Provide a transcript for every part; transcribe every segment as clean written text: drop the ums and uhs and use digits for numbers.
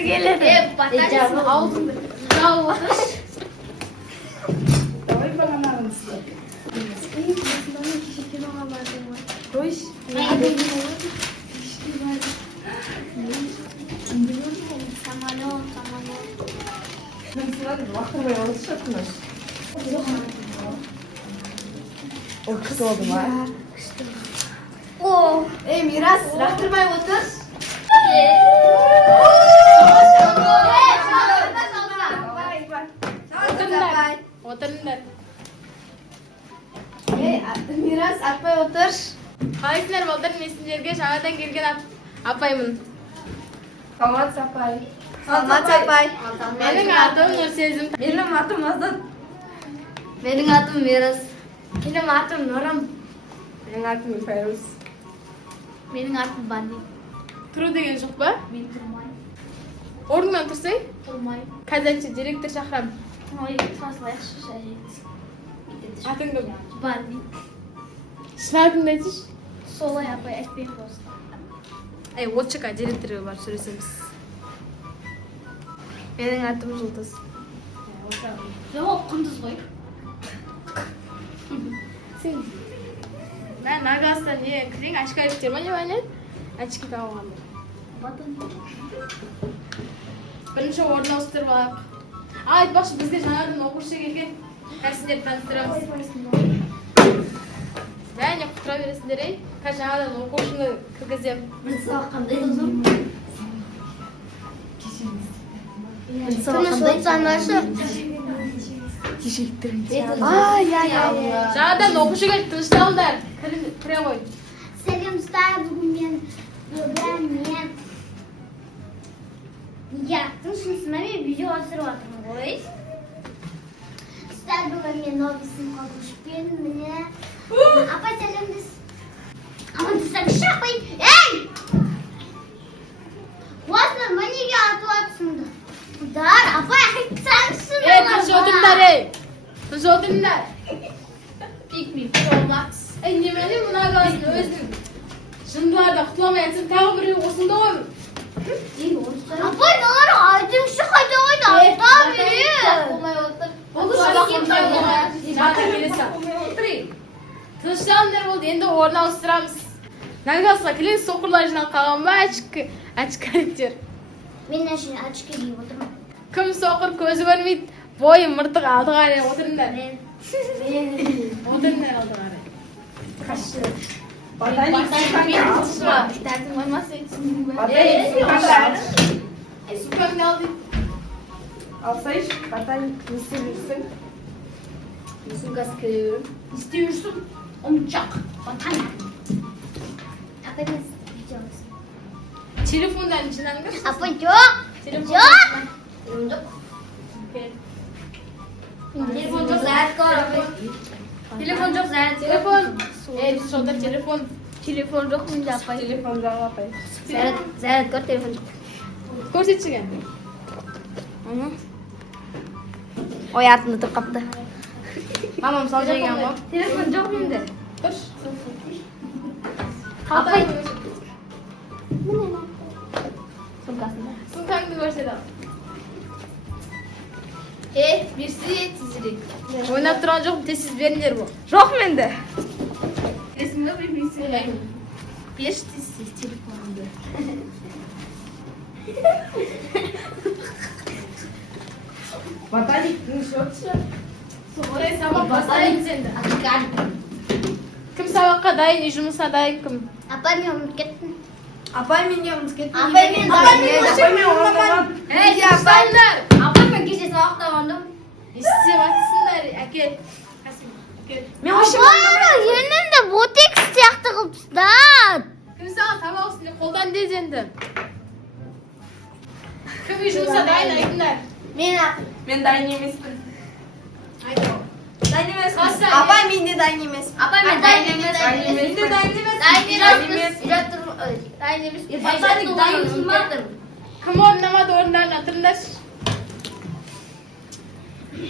Nasıl gelir? Patates ağzında. Bravo. Давай бананlarını size. Koş. Самолет. Hadi bakmaya alışırsınız. O kız oldu var. О, Miras, raktırmaya otur. Отырыңдар. Miras, apay otur. Қалайсыңдар балдар? Мен сендерге жаңадан келген апаймын. Саламат апай. Саламат апай. Менің атым Нұрсезім. Benim adım Azat. Benim adım Miras. Benim adım Nurım. Менің атым Файрус. менің атым Бани. Тұру деген жоқ па? Мен тұрмаймын. Орныңнан тұрсай? Тұрмаймын. Қазаншы директор шақырам. Ой, салайықшы жарайды. Атың кім? Бани. Шын атыңды айтшы. Солай апай айтпаймын болсын. Отчика директоры бар сөйлесеміз. Benim adım Жұлдыз. Жоқ, құндыз ғой. Сен. Мен Нагастан не кілең очкариктер ма не бәне? Очки тағылған. Бірінші орын ауыстырып алайық. Айтпақшы, бізде жаңадан оқушы келген. Кәсіндерді таныстырамыз. Бәне құтыра бересіңдер, ей? Қазір жаңадан оқушыны кіргізем. Тыныш болсаңдаршы. Жаңадан оқушы келді, тынышталыңдар. Кіре ғой. Сәлемстар, бүгін мен яттың шынысына мен видео асырып жатырмын ғой. Сіздер бүгін мен новысын қошпен міне. Апай сәлемдес. Амандасаңызшы апай. Ей! Осыны неге атып жатсыңдар? Дар, апай айтсаңызшы. Тыныш отырыңдар, ей! Тыныш отырыңдар. Пикми, Pro-Max. Немені мұна қаласын өзінің жындыларда құтыламай әтсін тағы біреу осында ғой. Апай, нолар айтыңызшы қайда қойды? Айта берейін. Тынышталыңдар болды, енді орын ауыстырамыз. Нагасқа келен соқырлар жинап қалған ба очкариктер? Мен әшін очки киіп отырмын. Кім соқыр көзі көрмейді, бойы мыртық алды қарай отырыңдар. Отырыңдар алды қарай. Тәртім болмаса етсің бе? Сукаңды алды. Алсайш, батаник не істеп Сумкасы кіре берем. істеп жүрсің? Ұмытшақ. Батан. Апай, мен видео аласың. Телефондан жинаңдар. Апай, жоқ. Жоқ. Telefon çok zaten var. Telefon çok zaten. Telefon. Biz şurada telefon. Telefon yok mu apay? Телефон жағы апай. Zaten kör telefon yok. Көрсетшіген. O yatında tıp kaptı. Mamam salacak ama. Telefon yok mu de? Dur. Apay. Suмкасында. Сукаңды көрсет ал. Birisi yetiştirik. Ойнап тұрған жоқ, тез беріңдер бұл. Yok mu de? Есімі білмейсің. Beş tizsiz telefonda. Батаник не істеп? Орай сабақ бастаймыз енді. Кім сабаққа дайын, үй жұмысына дайын кім? Апай, мен ұмытып кеттім. Apay men yalnız gittim. Apay men Apay ben gece sağlıkta vardım. İstеп атсыңдар, әкел. Men hoşuma Апай, ернімді ботекс сияқты қылып тастады. Кім саған сабақ үстінде қолдан дез енді. Кім үй жұмысына дайын айтыңдар. Мен дайын емеспін. Айтып. dayın emez. Kasa, Apay men de dayın emez. Apay men dayın emez. Dayın emez. Ben de dayın emez. Дайын емес. Батаник dayın emez. Кім орындамады орындарына тұрыңдар.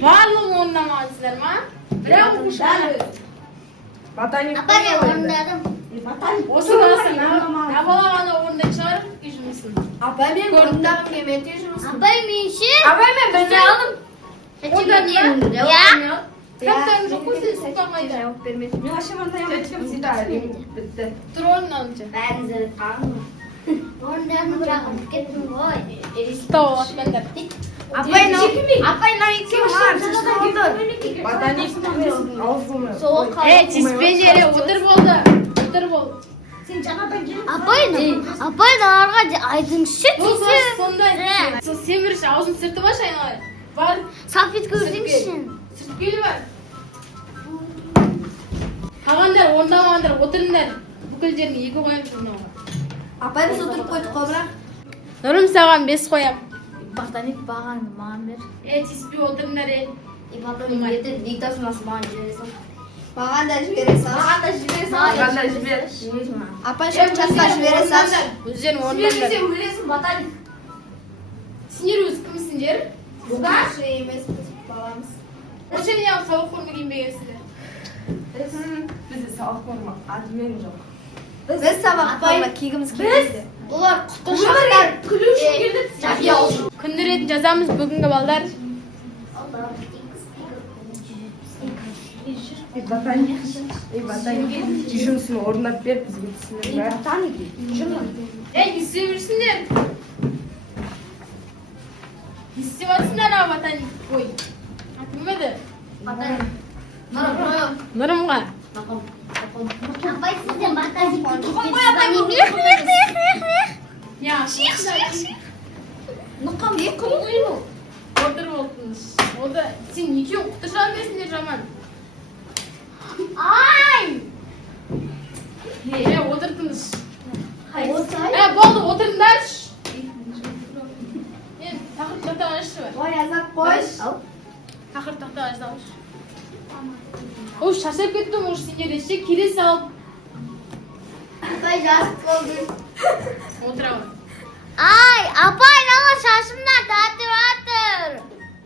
Барлығы орындамадыңыздар ма? Бірақ оқушылар. Батаник. Апай, мен орындадым. Osini olsa nabalag'ani o'rnidan chiqarib yurishmisin. Apay men o'rnimdagimga men tegishmasin. Abay menshi. Apay men birini oldim. Ya. Kaptan yo'q o'zi so'qmaydi. Javob bermaydi. Men oshamanda ham aytdim sizga. Bitti. Tur o'rnidan. Ben tanıdım. Ondan bırakıp gittim vay. To'g'ri otmanda. Apay no ikki var. Botanik olsun. Soğuk hava. Dispenjeri o'tir bo'ldi. O'tir bo'ldi. Abay narga aydın shit. Sonday. Semirish og'zini sirtib boshlaydi. Var. Safit gördüngsün. Sirtib kelib var. Qolganlar o'rnamanglar, o'tiringlar. Bukil yerni yegib qo'yamiz shundan. Apay biz o'tirib qo'ydik qobra. Nurim sag'an 5 qo'yam. Botanik bağın mamir. Tisbi o'tiringlar. Botanik yeter diktas nasıl bağırıyorsun? Mağanda jiberasan. Mağanda jiber. Apay şu çatka jiberasan. O'zing o'rninglar. Botanik. Sinir o'z kimsinglar? Bugan şey emas balamiz. O'shani ham sovuq forma kiymaysizlar. Bizi sovuq forma admin yo'q. Biz sabah forma kiygimiz keldi. Ular kutuşaklar. Kulüş girdi. Kundiret jazamiz bugungi ballar. Botanik. Botanik. Jishimsini o'rnab ber bizga tushunlar. Botanik. Hisseversinler. Hissevatsınlar ha botanik qo'y. Bilmedi. Botanik. Nurimga. Abay sizden batanik. Ya. Nukam yıkılıyor. O'tir bo'ldingiz. O'da sen ikki o'qitish olmaysizlar Roman. Ay. O'tirdingiz. Olsay. Bo'ldi, o'tiringlar. Men taxir to'xta olishdi. Voy azab qo'sh. Taxir to'xta olishdi. O şaşırıp gittim o sinirleşti. Kilis al. Apay jasip oldu. Oturalım. Ay abay nana şaşımdan tatır atır.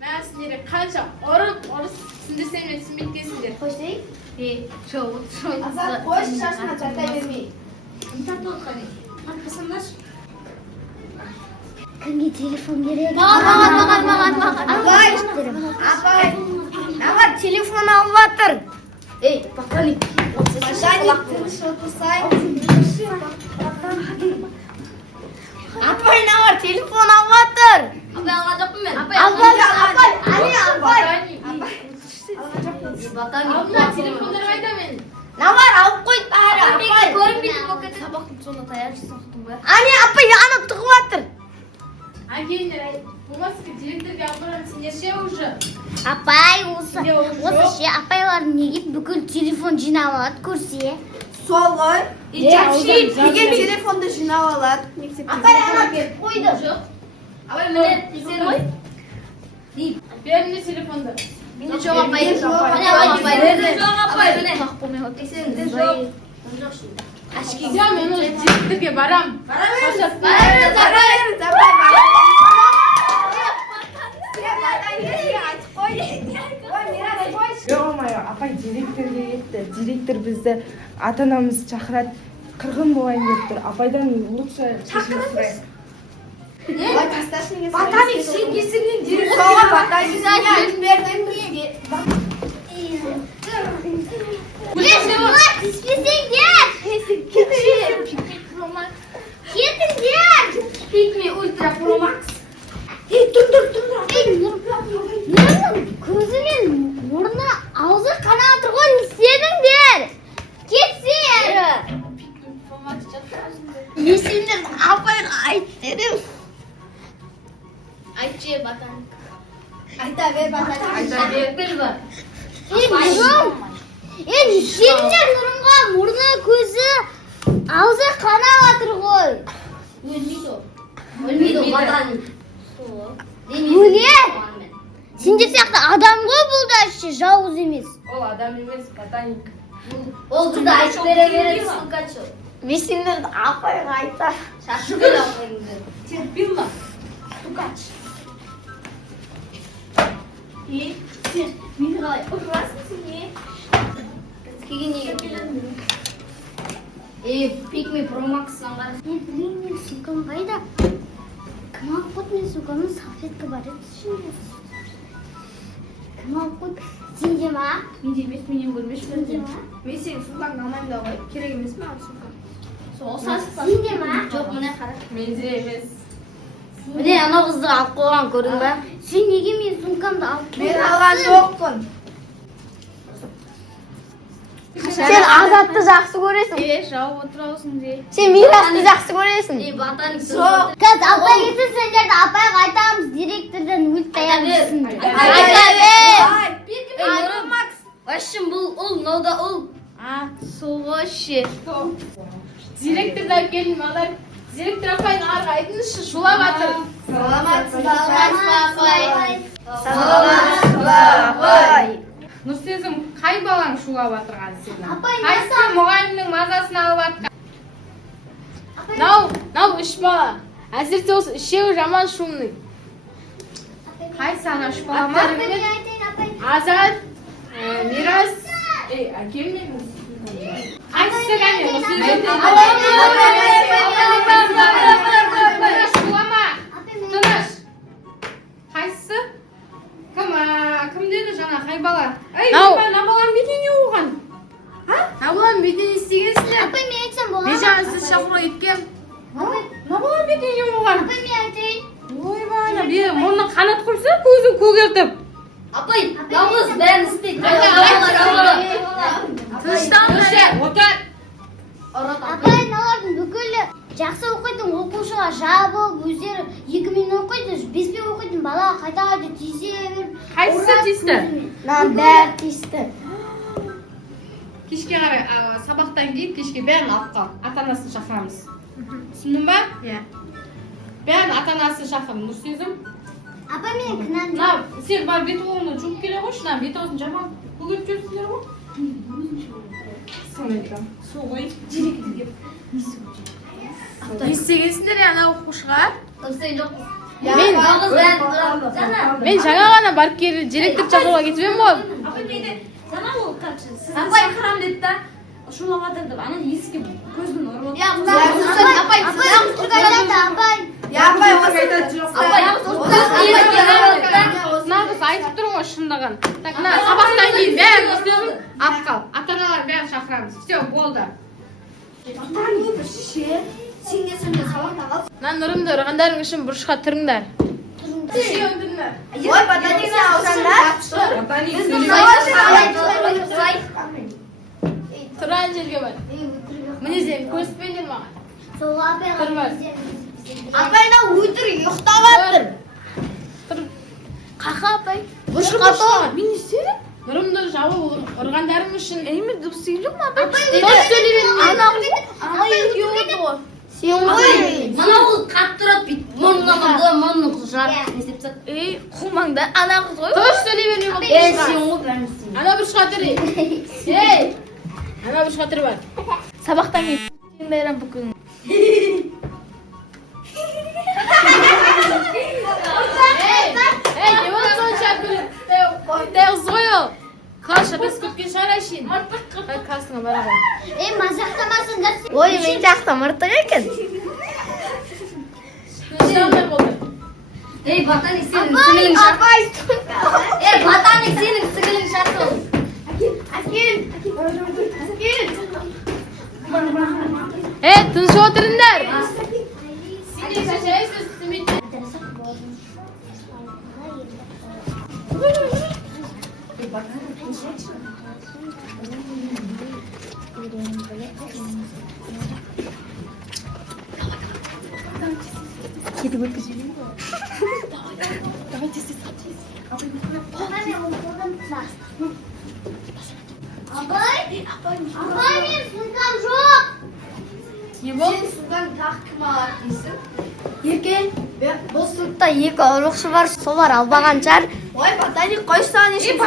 Ben sinirle kança orası sinirsen ve simit kesindir. Hoş değil. Azab qo'sh shashma chatay bermay. Kanka telefon gerek. Apay. Apay. Ama telefon alvatır. Ey botanik. Botanik tinch o'tirsay. Apay ne var? Telefon alvatır. Abi alacakım ben. Apay. Ali apay. Botanik. Abla telefonları kayda benim. Ne var? Alıp koy bari. Apay. Görün bir paketi. Sabahın sonuna tayarcı soktum be. Ali apay yanıp tıkıvatır. Hangi nereye? Bu nasıl ki direktör yapılan sinirşe уже. Abay olsa şey abay var ne gibi bugün telefon cinavat kursiye. So'g'oy. Degan telefonda jinav oladi. Apay yanıp koydu. Abi ne? Sen oy. Benim de telefonda. Beni çok apay. Aşkı güzel mi? Onu direktörge baram. Yo'q, apay direktorga yetdi. Direktor bizni ota-onamiz chaqiradi. Qirg'in bo'layin debdir. Apaydan lutfa chaqiramiz. Voy tastashinga. Botanik sevgisining direktori. Botanik berdim bizga. Ulan pislisin gel. Yetin gel. Pikmi Ultra Pro Max. Dur. Gözünün burnuna ağzı kanadı koy istedin der. Gitsin yere. Nesindir apay ait dedim. Ayçiye batan. Ayta ver botanik. Ayta ver. Durum. Nesindir durumga burnu gözü ağzı kanadı koy. Ölmeydi o botanik. Bu ne? Şimdi sakta adam koy buldu işte Javuz imiz. O adam emas, botanik. Oldu da ayıp vere su kaçıyor. Nesindir apay ayta. Şaşı böyle yapayım. Terpilma. Tu kaç. Pikmi Pro Max'dan qara. Блин, сумкам қайда? Кім алып қойды мен сумкамның салфетка бар еді ішінде. Кім алып қойды? Сен де ма? Менде емес, менен көрмешпін. Сен де ма? Мен сенің сумкаңды алмаймын да ғой. Керек емес маған сумка. Сен де ма? Жоқ, міне қара. Менде емес. Міне анау қызды алып қойған көрдің бе? Сен неге мен сумкамды алып Мен алған жоқпын. Сен Азатты жақсы көресің. Жауып отырасың де. Сен Мирасты жақсы көресің. Жоқ. Кыз апай келсе сендерді апайға айтамыз директордан өліп таямызсын. Вообще бұл ұл, мынау ұл. Сол вообще. Директорды алып келдім, маған. Директор апайдың арғы айтыңызшы, шулап жатыр. Саламатсыз ба, апай? Нұрсезім, қай балаң шулап жатырған сені? Апай, Қайсы мұғалімнің мазасын алып жатқан? Нау үш бала. Әсіресе осы үшеуі жаман шумный. Қайсы ана үш бала ма? Апай, мен айтайын, апай. Азат, Мирас, әкеммен. Қайсысы кәне? Нұрсезім? Шулама, тыныш. Қайсысы? Кім деді жаңа, қай бала? Ей, на балам бетіне оған? Набылан бетен істегенсіңдер. Апай, мен айтсам болады ма? Бежаны сіз шақыруға еткем. На балам бетіне оған? Апай, мен айтайын. Ойбай, мұрны қанат қойса көзін көгертіп. Апай, намыз бәрін істейді. Тыныштан Отыр. Апай, мыналардың бүкілі жақсы оқитын оқушыға жабылып, өздері 2 мен оқиды, 5 мен оқитын балаға қайталайды, тиісе беріп. Қайсысы тиісті? Нам бәрі тиісті. Кешке қарай сабақтан кейін кешке бәрін алып қал. Ата-анасын шақырамыз. Түсіндің ба? Иә. Бәрін ата-анасын шақыр. Нұрсезім. Апай, мен кінәм жоқ. Мына сен бар бет қолыңды жуып келе қойшы. Мына бет аузын жаман көгеріп жүрсіңдер ғой. Су ғой. Не істегенсіңдер ана оқушыға? Мен жаңа ғана барып келді, директор шақыруға кетіп едім ғой. Апай қырам деді да, шулап жатыр деп, ана есікке көзін ұрып отыр. Апай, апай. Апай, осы айтады жоқ. Нағыз айтып тұр ғой шындығын. Так, мына сабақтан кейін бәрін Нұрсезім алып қал. Ата-аналар бәрін шақырамыз. Все, болды. Мына нұрымды ұрғандарың үшін бұрышқа тұрыңдар. Ой, ботаникті алсаңдар. Тұрған жерге бар. Міне сен көзіппендер маған. Сол апайға Тұрмас. Апай, мына өтірік ұйықтап жатыр. Қақа апай. Бұрышқа тұр. Нұрымды жауып ұрғандарың үшін. Әйме дұпсың жоқ ма? Дұрыс сөйлей бермей. Сен ғой. Мына ол қатты тұрады бүйт. Мұрнын жарып несеп сат. Құлмаңда ана қыз ғой. Дұрыс сөйлей бермей болды. Сен ғой бәрін істейін. Ана бұрышқа тұр. Ана бұрышқа тұр бар. Сабақтан кейін бәрін бүкін. Не болды сонша күліп? Тәуіз ғой ол. Класс шатас көткен шығар әшейін. Классыңа бара ғой. мазақтамасыңдар. Ой, мен жақта мыртық екен. Тынышталмай болды. Ботаник сенің сіңілің шақ. Ботаник сенің сіңілің шақ ол. Тыныш отырыңдар. Сендер шашайсыз, түсімейді. Апай, мен сумкам жоқ. Не болды? Судан тақ кім алады дейсің? Еркен, бұл сыныпта 2 ұлықшы бар, солар албаған шығар. Ой, ботаник қойсаң ешкім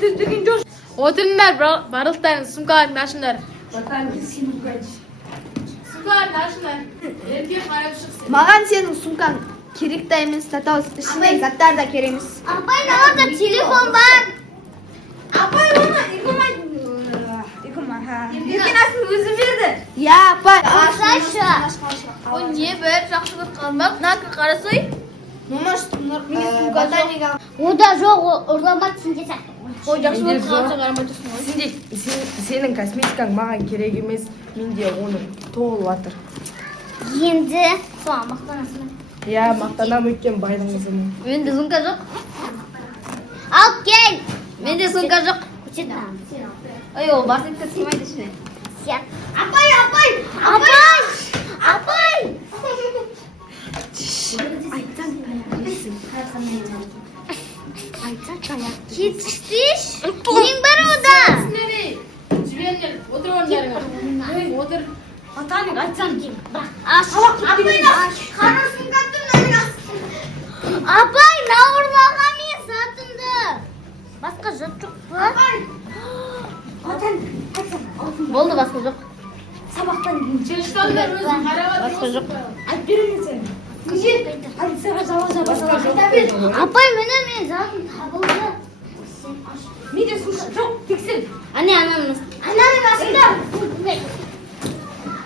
сөздеген жоқ. Отырыңдар, барлықтарың сумкаларын ашыңдар. Ботаник сен қойшы. Сумкаларын ашыңдар. Еркек қарап шықсын. Маған сенің сумкаң керек та емес, татау ішіндегі заттар да керек емес. Апай, мыналарда телефон бар. Апай, оны Еркенасының өзі берді. Ya апай, ашайшы. Ой, не бір жақсы көріп қалмақ. Мына қарасай. Ода жоқ, ұрламайды сенде сәт. Ой, жақсы Менде көріп қалса жоқ. қарамай тұрсың ғой. Сенің косметикаң маған керек емес. Менде оның толып жатыр. Енді соған мақтанасың. Иә, мақтанам өткен байдың қызымын. Менде сумка жоқ. Алып кел. Менде сумка жоқ. Көшетін. Ой, ол басетка сыймайды ішіне. Апай. Кетіштеш? Нең бар ода? Сендер жіберіңдер, отыр орындарыңа. Отыр. Атаның айтсам. Апай, науырлаға мен сатынды. Басқа жұрт жоқ па? Болды, басқа жоқ. Сабақтан Телефондар өзің қарап Басқа жоқ. Апай, міне мен затым табылды. Менде суша жоқ, тексер. Ане, анамыз. Ананың астында.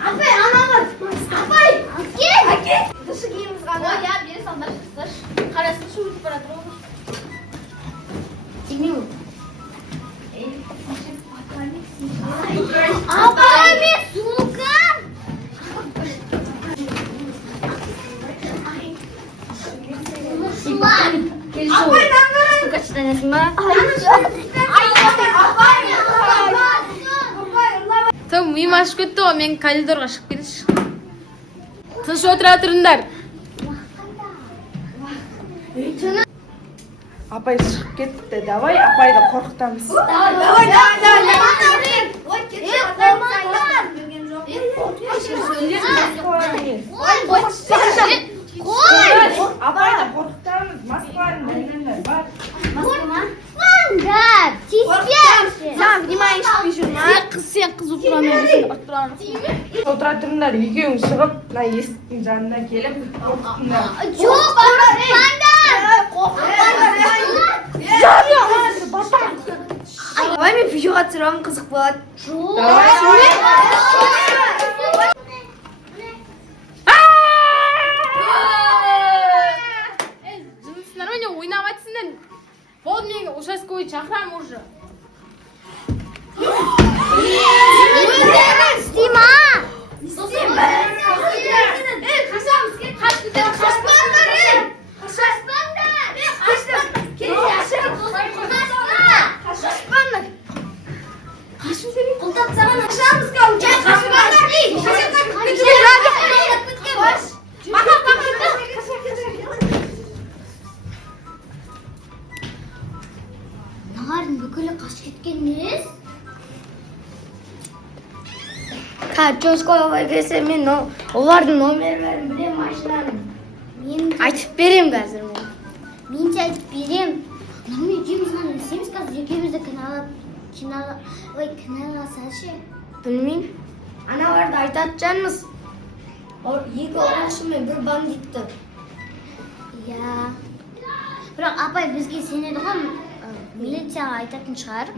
Апай, ана бар. Апай, әке. Ой, я бері салдар шықсыр. Қарасын шу өтіп баратыр ғой. Апай, мен сумкам. Апай, сука читанесің ба? Тым миым ашып кетті ғой, мен коридорға шығып кетейінші. Тыныш отыра тұрыңдар. Апай шығып кетті. Давай апайды қорқытамыз. Апайды қорқытамыз. Москваның бәлемдер бар. Маңдап, тиіспеші. Сен қыз болып тұрамын. Отыра тұрыңдар, екеуің шығып, мына есіктің жанына келіп қорқытыңдар. Жоқ, Давай мен видеоға түсіремін, қызық болады. Жынысыңдар ма не ойнап атсыңдар? Болды, мен участковый шақырамын уже. Нағардың бүкілі қашып кеткен емес? Участковый келсе мен олардың номерлерін білем, машинаның. Айтып берем қазір мен. Мен де айтып берем. Нұрмен екеуміз ғана істейміз қазір екеумізді кінәласашы. Білмеймін. Аналарды айтады жанымыз. Екі орыншы мен бір бандитті. Иә. Бірақ апай бізге сенеді ғой, милицияға айтатын шығар.